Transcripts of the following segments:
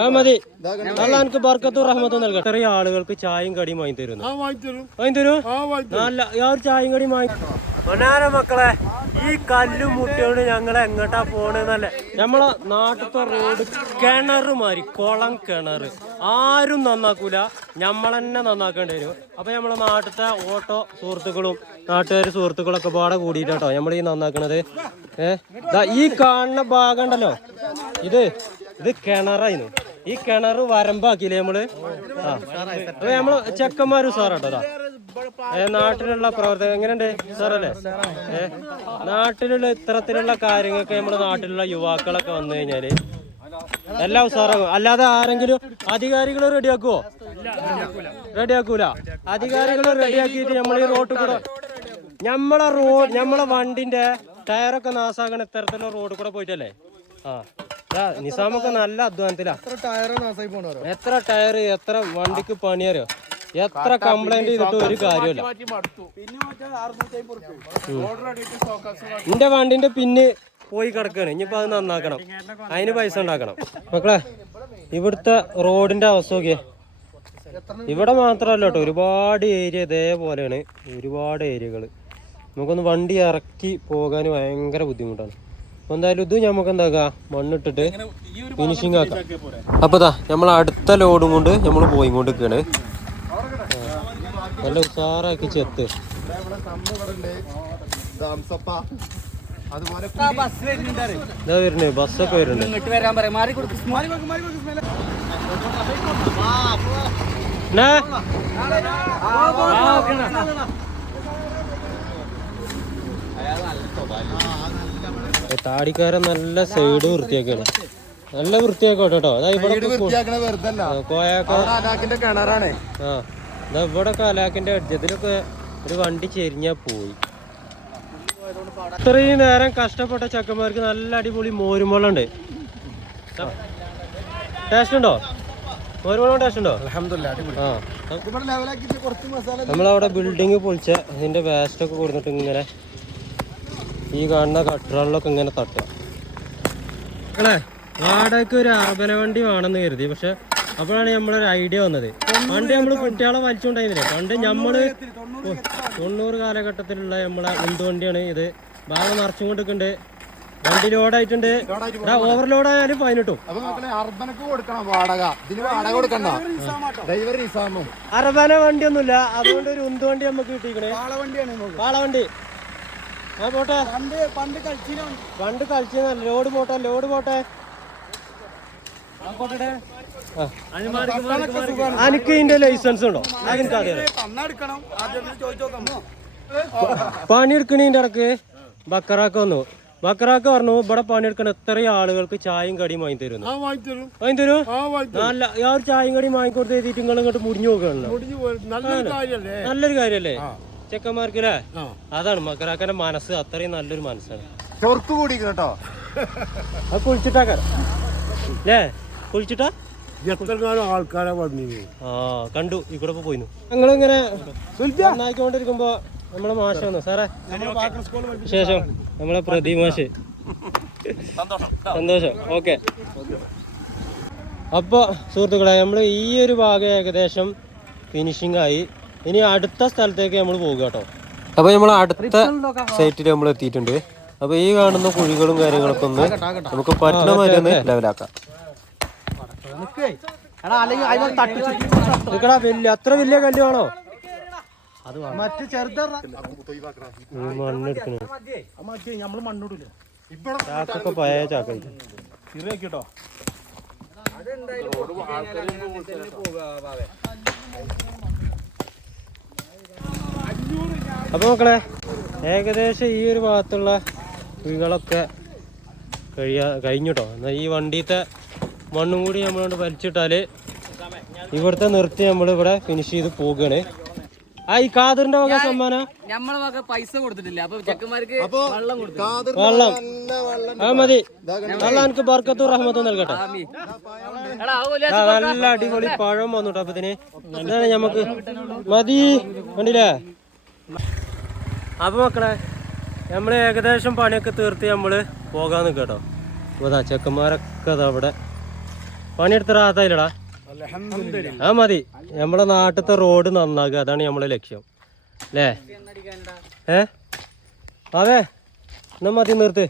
ആ മതി. ബർക്കത്തും റഹ്മത്തും നൽകാം ചെറിയ ആളുകൾക്ക് ചായയും കടിയും വാങ്ങി തരുന്നു വാങ്ങി തരൂ. നല്ല ആ ഒരു ചായയും കടിയും വാങ്ങി പൊന്നാര മക്കളെ ഈ കല്ലും മുട്ടിയോണ്ട് ഞങ്ങളെ എങ്ങോട്ടാ പോണെന്നല്ലേ? നമ്മളെ നാട്ടിലത്തെ റോഡ് കിണറ് മാറി കുളം കിണറ്. ആരും നന്നാക്കൂല. ഞമ്മളെന്നെ നന്നാക്കേണ്ടി വരും. അപ്പൊ നമ്മളെ നാട്ടിലത്തെ ഓട്ടോ സുഹൃത്തുക്കളും നാട്ടുകാർ സുഹൃത്തുക്കളൊക്കെ പാടെ കൂടിയിട്ടോ നമ്മൾ ഈ നന്നാക്കണത്. ഈ കാണുന്ന ഭാഗം ഉണ്ടല്ലോ ഇത് ഇത് കിണറായിരുന്നു ഈ കിണർ വരമ്പാക്കിയില്ലേ നമ്മൾ? ആ. നമ്മൾ ചെക്കന്മാര് സാറാട്ടോ നാട്ടിലുള്ള പ്രവർത്തകർ എങ്ങനെയുണ്ട് സാറല്ലേ? ഏ നാട്ടിലുള്ള ഇത്തരത്തിലുള്ള കാര്യങ്ങൾക്ക് നമ്മുടെ നാട്ടിലുള്ള യുവാക്കളൊക്കെ വന്നു കഴിഞ്ഞാൽ എല്ലാം ഉസാറാകും അല്ലാതെ ആരെങ്കിലും അധികാരികൾ റെഡിയാക്കുവോ? റെഡിയാക്കൂല. അധികാരികൾ റെഡിയാക്കിയിട്ട് നമ്മൾ ഈ റോഡ് കൂടെ നമ്മളെ റോഡ് നമ്മളെ വണ്ടിന്റെ ടയറൊക്കെ നാസാകണ ഇത്തരത്തിലുള്ള റോഡ് കൂടെ പോയിട്ടല്ലേ? ആ. നിസാമൊക്കെ നല്ല അധ്വാനത്തിലാ. എത്ര ടയർ എത്ര വണ്ടിക്ക് പണിയറിയോ എത്ര കംപ്ലൈന്റ് ചെയ്തിട്ട് ഒരു കാര്യമില്ല എന്റെ വണ്ടിന്റെ പിന്നെ പോയി കിടക്കാണ്. ഇനിയിപ്പോ അത് നന്നാക്കണം. അതിന് പൈസ ഉണ്ടാക്കണം. മക്കളെ ഇവിടുത്തെ റോഡിന്റെ അവസ്ഥ നോക്കിയേ. ഇവിടെ മാത്രമല്ല കേട്ടോ. ഒരുപാട് ഏരിയ ഇതേപോലെയാണ്. ഒരുപാട് ഏരിയകൾ നമുക്കൊന്ന് വണ്ടി ഇറക്കി പോകാൻ ഭയങ്കര ബുദ്ധിമുട്ടാണ് അപ്പൊ എന്തായാലും ഇത് നമുക്ക് എന്താക്കാം മണ്ണിട്ടിട്ട് ഫിനിഷിങ് ആക്കാം അപ്പൊ ഇതാ നമ്മൾ അടുത്ത ലോഡും കൊണ്ട് നമ്മൾ പോയി കൊണ്ടിരിക്കുകയാണ് നല്ല ഉഷാറാക്കി ചെത്ത് ഇതാ വരുന്നത് ബസ്സൊക്കെ വരുന്നുണ്ട് ഇങ്ങോട്ട് വരാൻ പറയാം മാറി കൊടുക്കും എന്നാ? ഏ, താടിക്കാരൻ നല്ല സൈഡ് വൃത്തിയാക്കാണ് നല്ല വൃത്തിയാക്കോട്ടെ കേട്ടോ അതാ ഇവിടെ കിണറാണ്. ആ ഇതാ കലാക്കിന്റെ അടിച്ചതിലൊക്കെ ഒരു വണ്ടി ചെരിഞ്ഞാ പോയി. ഇത്രയും നേരം കഷ്ടപ്പെട്ട ചക്കന്മാർക്ക് നല്ല അടിപൊളി മോരുമുളുണ്ട് ടേസ്റ്റ് ഉണ്ടോ? മോരുമുളം ടേസ്റ്റ് ഉണ്ടോ? ആ. നമ്മളവിടെ ബിൽഡിങ് പൊളിച്ച അതിന്റെ വേസ്റ്റ് ഒക്കെ കൊടുത്തിട്ട് ഇങ്ങനെ ഈ കാണുന്ന കട്ടറുകളിലൊക്കെ ഇങ്ങനെ തട്ടുക. അല്ലേ വാടകയ്ക്ക് ഒരു അർബന വണ്ടി വേണമെന്ന് കരുതി പക്ഷെ അപ്പോഴാണ് നമ്മളൊരു ഐഡിയ വന്നത്. പണ്ട് നമ്മൾ കുട്ടികളെ വലിച്ചുകൊണ്ടായിരുന്നില്ലേ പണ്ട് നമ്മൾ തൊണ്ണൂറ് കാലഘട്ടത്തിലുള്ള നമ്മളെ ഉന്തുവണ്ടിയാണ് ഇത്. ഭാഗം നിറച്ചും കൊണ്ടിരിക്കുന്നുണ്ട് വണ്ടി ലോഡായിട്ടുണ്ട്. ഓവർലോഡ് ആയാലും നിസാമും അർബന വണ്ടി ഒന്നുമില്ല അതുകൊണ്ട് ഒരു ഉന്തുവണ്ടി നമുക്ക് കിട്ടിയിരിക്കണേ. വണ്ടിയാണ് ആ പോട്ടെ. പണ്ട് പണ്ട് കളിച്ചിരുന്നു. പണ്ട് കളിച്ചതല്ല ലോഡ് പോട്ടെ ലോഡ് പോട്ടെ. അനക്ക് ഇതിന്റെ ലൈസൻസ് ഉണ്ടോ? പണിയെടുക്കണതിന്റെ ഇടയ്ക്ക്? ബക്കറാക്ക വന്നു. ബക്കറാക്ക പറഞ്ഞു ഇവിടെ പണിയെടുക്കണ എത്രയും ആളുകൾക്ക് ചായയും കടിയും വാങ്ങി തരുന്നു? വാങ്ങി തരൂ. നല്ല ആ ഒരു ചായയും കടിയും വാങ്ങിക്കൊടുത്ത് എഴുതിയിട്ട് നിങ്ങൾ ഇങ്ങോട്ട് മുടിഞ്ഞു പോയി നല്ലൊരു കാര്യല്ലേ? നല്ലൊരു കാര്യല്ലേ ചെക്കന്മാർക്ക് അല്ലേ ആ. അതാണ് മക്കറാക്കന്റെ മനസ്സ്. അത്രയും നല്ലൊരു മനസ്സാണ്. ചൊർക്ക് കൂടി കേട്ടോ. അത് കുളിച്ചിട്ടാക്കാരം ഏ കുളിച്ചിട്ടാ? ആൾക്കാരെ വന്നിരുന്നു ആ കണ്ടു. ഇവിടെ പോയിന്നു ഞങ്ങളിങ്ങനെ നന്നായിക്കൊണ്ടിരിക്കുമ്പോ നമ്മളെ മാഷ വന്നു. സാറേ ശേഷം നമ്മളെ പ്രദീപ് മാഷ്. സന്തോഷം. ഓക്കെ. അപ്പൊ സുഹൃത്തുക്കളെ നമ്മൾ ഈ ഒരു ഭാഗം ഏകദേശം ഫിനിഷിംഗ് ആയി. ഇനി അടുത്ത സ്ഥലത്തേക്ക് നമ്മൾ പോകുക കേട്ടോ. അപ്പൊ നമ്മൾ അടുത്ത സൈറ്റിൽ നമ്മൾ എത്തിയിട്ടുണ്ട്. അപ്പൊ ഈ കാണുന്ന കുഴികളും കാര്യങ്ങളൊക്കെ ഒന്ന് നമുക്ക് പറ്റുന്ന മാതിരി ഒന്ന് ലെവലാക്കാം. വലിയ അത്ര വലിയ കല്ല് വേണോ? മറ്റു ചെറുതാ മണ്ണെടുക്കണേ. നമ്മൾ മണ്ണൂടില്ല ചാക്കൊക്കെ പഴയ ചാക്ക ചെറിയാക്കിട്ടോ അപ്പൊ മക്കളെ ഏകദേശം ഈ ഒരു ഭാഗത്തുള്ള കുഴികളൊക്കെ കഴിയാ കഴിഞ്ഞിട്ടോ. എന്നാൽ ഈ വണ്ടിത്തെ മണ്ണും കൂടി നമ്മളോട് വലിച്ചിട്ടാൽ ഇവിടുത്തെ നിർത്തി നമ്മൾ ഇവിടെ ഫിനിഷ് ചെയ്ത് പോകുകയാണ് ആ ഈ കാതറിന്റെ വക സമ്മാനം? നമ്മളെ വക പൈസ കൊടുത്തിട്ടില്ല. അപ്പൊ ചെക്കന്മാർക്ക് വെള്ളം വെള്ളം. ആ മതി. വെള്ളം എനിക്ക് ബർക്കത്തും റഹ്മത്തും നൽകട്ടെ. എടാ ആവൂല ആ, നല്ല അടിപൊളി പഴം വന്നുട്ടോ അപ്പത്തിന്. എന്താണ് നമുക്ക് മതി. കണ്ടില്ലേ? അപ്പൊ മക്കളെ നമ്മൾ ഏകദേശം പണിയൊക്കെ തീർത്ത് നമ്മൾ പോകാൻ നിൽക്കട്ടോ അതാ ചെക്കന്മാരൊക്കെ അതാ അവിടെ പണിയെടുത്ത റാത്തായില്ലടാ. ആ മതി. നമ്മളെ നാട്ടിലത്തെ റോഡ് നന്നാക്കുക അതാണ് നമ്മളെ ലക്ഷ്യം. അല്ലേ ഏ? അതെ എന്നാ മതി നിർത്ത്.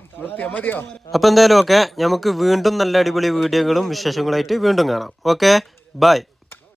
അപ്പൊ എന്തായാലും ഓക്കെ. നമുക്ക് വീണ്ടും നല്ല അടിപൊളി വീഡിയോകളും വിശേഷങ്ങളായിട്ട് വീണ്ടും കാണാം. ഓക്കെ? ബൈ.